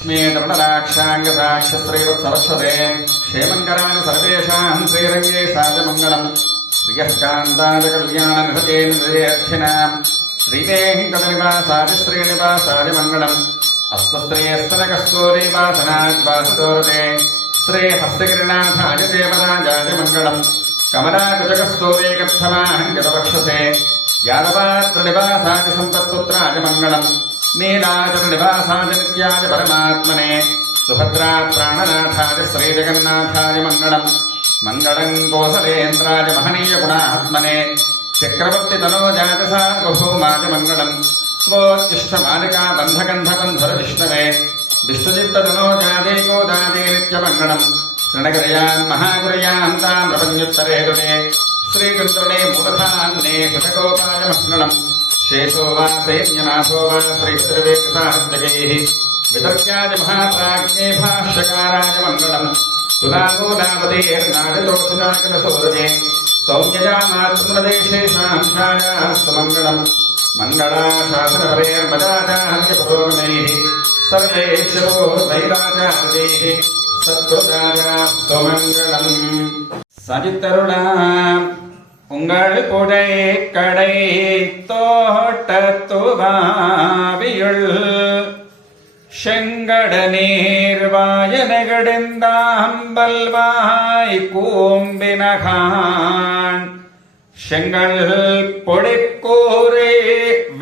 लक्ष्मीतरुणराक्षाङ्गदाक्षश्रीवत्सरस्वते क्षेमङ्कराणि सर्वेषां श्रीरङ्गेशाजमङ्गलम् श्रियः कान्ताजकल्याणनिधतेन्द्रियेऽर्थिनाम् श्रीवेङ्कटनिवासादि श्रीनिवासादि मङ्गलम् अस्तुस्त्रियस्तनकस्तूरीवासनाद्वासतोरते श्रीहस्तगिरिनाथाय देवराजाय मङ्गलम् कमलाकुजकस्तूरीकर्थमाहङ्गतवक्षसे यादवात्रनिवासादि सम्पत्पुत्राय मङ्गलम् नीलाचलनिवासाय नित्याय परमात्मने सुभद्रा प्राणनाथाय श्रीजगन्नाथाय मङ्गलम् मङ्गलम् कोसलेन्द्राय महनीयगुणात्मने चक्रवर्तितनोजाय सार्वभौमाय मङ्गलम् स्वोच्चिष्टमालिका बन्धगन्धबन्धुरविष्णवे विष्णुचित्ततनोजादे गोदादे नित्यमङ्गलम् शृणगिरयान् महागिरयान् ताम्रपन्युत्तरे दुरे श्रीचन्द्रणे मूलधान्ये शतकोपाय मङ्गलम् शेषो वा सैन्यनाथो वा श्रीश्रीवेकसाहस्रगैः वितर्क्याय महाप्राज्ञे भाष्यकाराय मङ्गलम् तुलागोलावतेर्नाडतोषिताकलसोदने सौम्यया मातृदेशे शान्तायास्तु मङ्गलम् मङ्गलाशासनवरेर्मदाचार्यपुरोगमैः सर्वैश्वरो वैराचार्यैः सत्कृतायास्तु मङ्गलम् सजितरुणा உங்கள் புடை கடை தோட்டத்துவாவியுள் செங்கட நீர்வாய நெகடிந்தாம்பல்வாய் கூம்பினகான் செங்கல் பொடிக்கூரே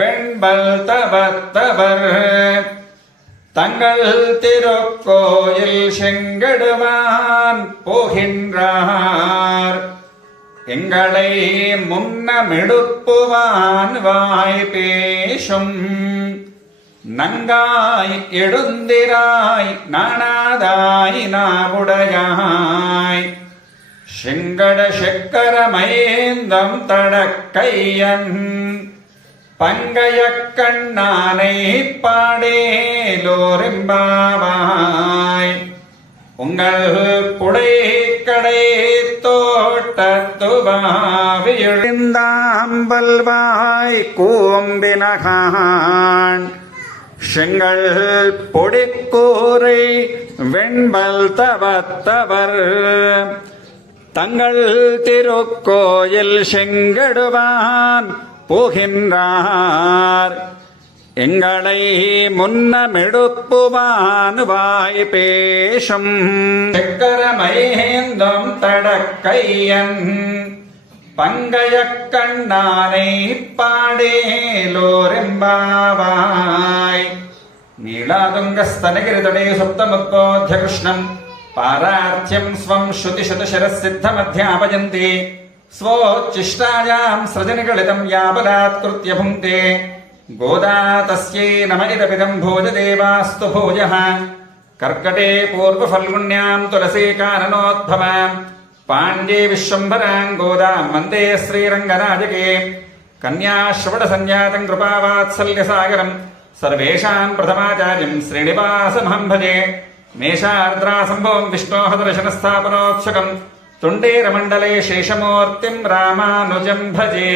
வெண்பல் தவத்தவர் தங்கள் திருக்கோயில் செங்கடுவான் போகின்றார் எங்களை முன்னமெடுப்புவான் வாய் பேசும் நங்காய் எழுந்திராய் நாணாதாய் நாவுடையாய் செங்கட செக்கரமேந்தம் தடக்கையன் பங்கைய கண்ணானை பாடேலோரிம்பாவாய் உங்கள் புடைக்கடை தோட்டத்துவாவியுழ்ந்தாம்பல்வாய் கூம்பினகான் செங்கல் பொடிக்கூரை வெண்பல் தவத்தவர் தங்கள் திருக்கோயில் செங்கடுவான் போகின்றார் எங்களை முன்னமெடுப்புவான் வாய் பேசும் சக்கரமேந்தம் தடக்கையன் பங்கைய கண்ணானை பாடேலோரெம்பாவாய் நீலாதுங்கஸ்தனகிரிதடே சுப்தமுத்போத்ய கிருஷ்ணம் பாரார்த்தியம் ஸ்வம் ஸ்ருதிசதசரசித்தமத்யாபயந்தி ஸ்வோச்சிஷ்டாயாம் ஸ்ரஜனிகளிதம் யாபலாத்கிருத்ய புங்கே गोदा तस्यै नम इदमिदं भोजदेवास्तु भोजः कर्कटे पूर्वफल्गुण्यां तुलसीकाननोद्भवां पाण्ड्ये विश्वम्भरां गोदां वन्दे श्रीरङ्गनायके कन्याश्रवणसञ्जातं कृपावात्सल्यसागरं सर्वेषां प्रथमाचार्यं श्रीनिवासमहं भजे मेषार्द्रासम्भवं विष्णोः दर्शनस्थापनोत्सुकं तुण्डेरमण्डले शेषमूर्तिं रामानुजं भजे।